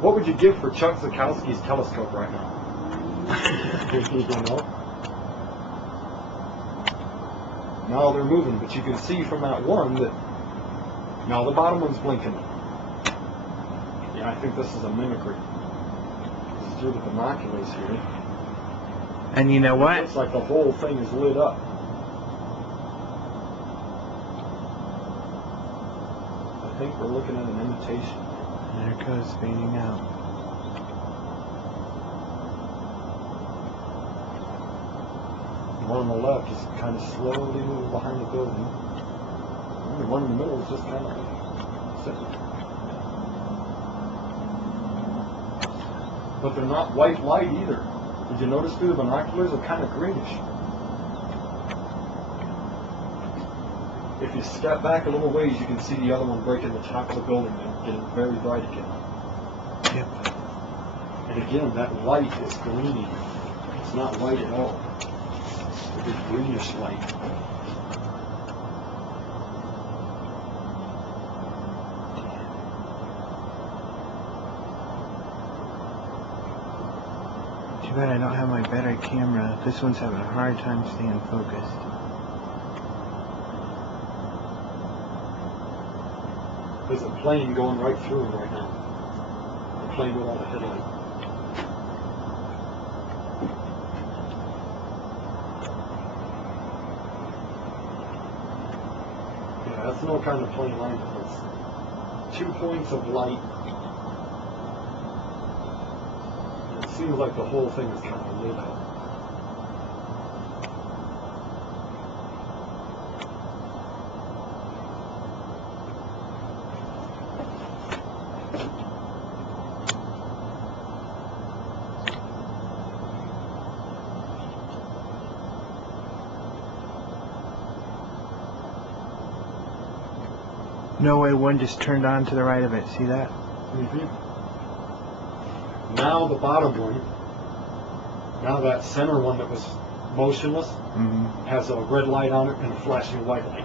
What would you give for Chuck Zukowski's telescope right now? You know? Now they're moving, but you can see from that one that now the bottom one's blinking. Yeah, I think this is a mimicry. This is through the binoculars here. And you know what? It looks like the whole thing is lit up. I think we're looking at an imitation. There it goes, fading out. The one on the left is kind of slowly moving behind the building. And the one in the middle is just kind of sitting. But they're not white light either. Did you notice through the binoculars they're kind of greenish? If you step back a little ways, you can see the other one breaking the top of the building and getting very bright again. Yep. And again, that light is green. It's not white at all. It's a greenish light. Too bad I don't have my better camera. This one's having a hard time staying focused. There's a plane going right through it right now. A plane without a headlight. Yeah, that's no kind of plane line. It's 2 points of light. It seems like the whole thing is kind of lit up. No way, one just turned on to the right of it. See that? Mm-hmm. Now the bottom one, now that center one that was motionless, has a red light on it and a flashing white light.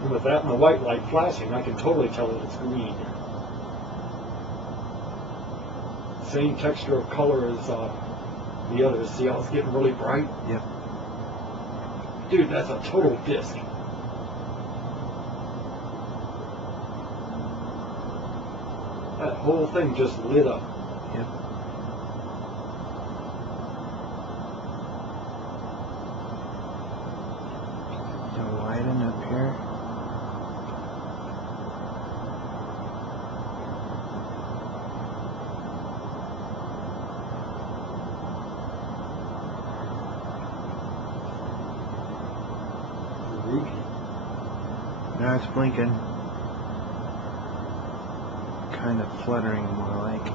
And with that and the white light flashing, I can totally tell that it's green. Same texture of color as the others. See how it's getting really bright? Yep. Dude, that's a total disc. That whole thing just lit up. Yep. So widen up here. Ruby. Now it's blinking. Kind of fluttering more like.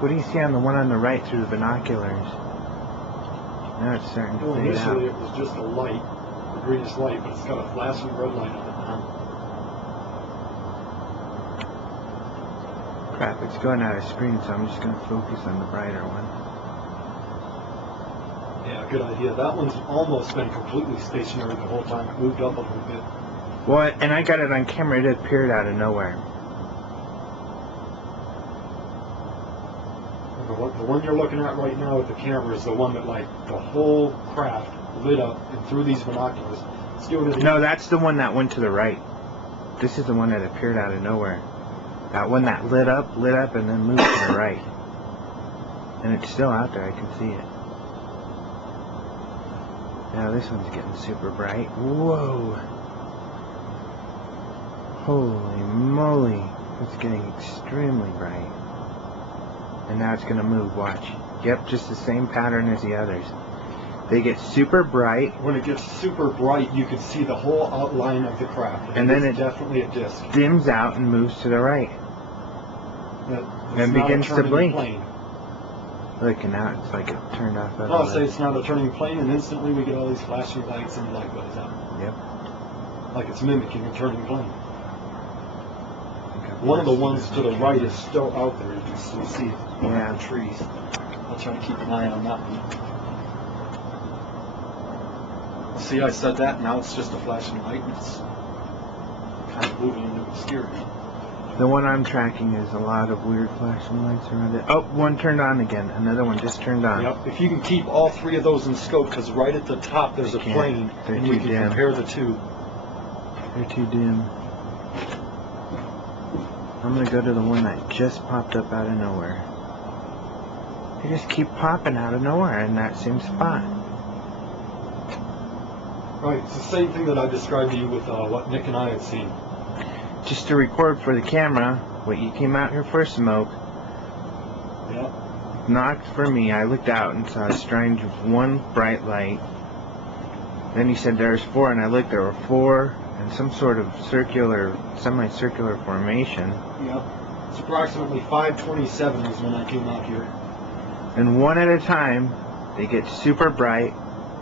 What do you see on the one on the right through the binoculars? Now it's starting to fade out. Initially it was just a light, a greenish light, but it's got a flashing red light on it now. Crap, it's going out of screen, so I'm just going to focus on the brighter one. Yeah, good idea. That one's almost been completely stationary the whole time. It moved up a little bit. Well, and I got it on camera. It appeared out of nowhere. The one you're looking at right now with the camera is the one that, like, the whole craft lit up and through these binoculars. Let's give it a No, that's the one that went to the right. This is the one that appeared out of nowhere. That one that lit up, and then moved to the right. And it's still out there. I can see it. Now this one's getting super bright. Whoa! Holy moly! It's getting extremely bright. And now it's going to move, watch. Yep, just the same pattern as the others. They get super bright. When it gets super bright, you can see the whole outline of the craft. And then it definitely a disc. Dims out and moves to the right. And begins to blink. Plane. Look, and now it's like it turned off. No, I'll say it's not a turning plane, and instantly we get all these flashing lights and the light goes out. Yep. Like it's mimicking a turning plane. One of the ones to the right is still out there. You can still see it behind the trees. I'll try to keep an eye on that one. See, I said that, now it's just a flashing light, and it's kind of moving into obscurity. The one I'm tracking is a lot of weird flashing lights around it. Oh, one turned on again. Another one just turned on. Yep, if you can keep all three of those in scope, because right at the top there's a plane, and we can compare the two. They're too dim. I'm going to go to the one that just popped up out of nowhere. They just keep popping out of nowhere in that same spot. Right, it's the same thing that I described to you with what Nick and I had seen. Just to record for the camera what you came out here for, smoke. Yep. Knocked for me. I looked out and saw a strange one bright light. Then he said there's four, and I looked, there were four in some sort of circular, semicircular formation. Yep. It's approximately 5:27 is when I came out here. And one at a time, they get super bright,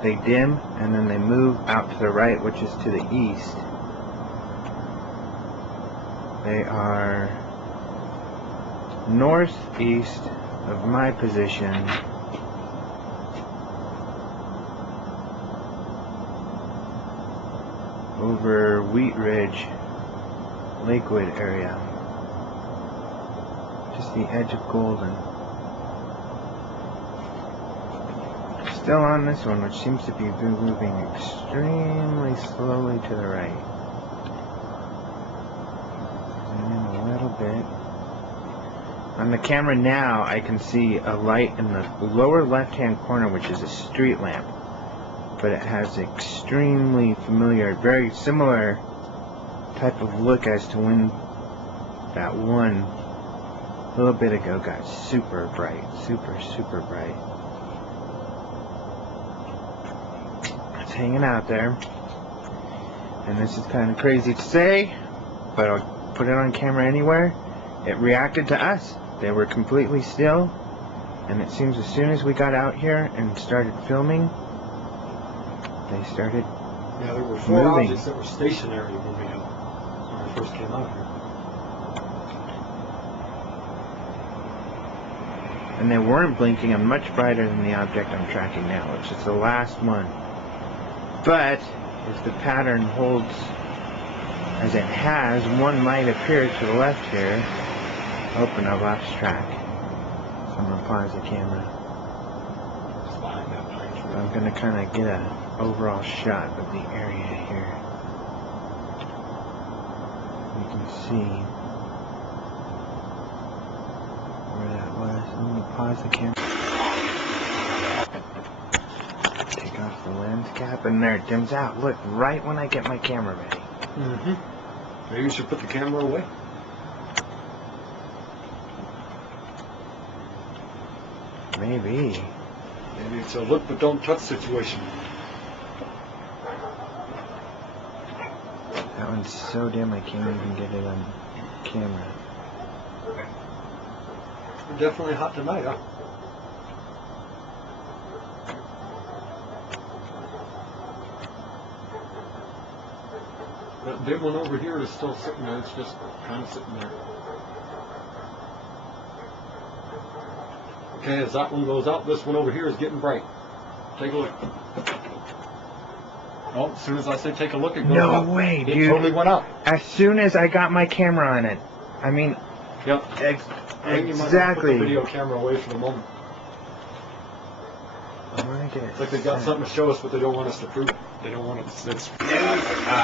they dim, and then they move out to the right, which is to the east. They are northeast of my position. Over Wheat Ridge, Lakewood area. Just the edge of Golden. Still on this one, which seems to be moving extremely slowly to the right. Bit. On the camera now, I can see a light in the lower left-hand corner, which is a street lamp, but it has extremely familiar, very similar type of look as to when that one a little bit ago got super bright, super bright. It's hanging out there, and this is kind of crazy to say, but I'll put it on camera anywhere. It reacted to us. They were completely still, and it seems as soon as we got out here and started filming, they started Yeah, there were four moving. objects that were stationary when I first came out here. And they weren't blinking, and much brighter than the object I'm tracking now, which is the last one. But if the pattern holds as it has, one might appear to the left here. Open, I lost track. So I'm going to pause the camera. It's behind that pine tree. I'm going to kind of get an overall shot of the area here. You can see where that was. I'm going to pause the camera. Take off the lens cap, and there it dims out. Look, right when I get my camera ready. Maybe you should put the camera away. Maybe. Maybe it's a look but don't touch situation. That one's so dim I can't even get it on camera. We're definitely hot tonight, huh? That big one over here is still sitting there. It's just kind of sitting there. Okay, as that one goes out, this one over here is getting bright. Take a look. Oh, as soon as I say take a look, it goes No up. way, It dude. totally went out. As soon as I got my camera on it. I mean, Yep. I think you might have to put exactly. the video camera away for the moment. I want to get it It's like they've got set. something to show us, but they don't want us to prove it. They don't want it. It's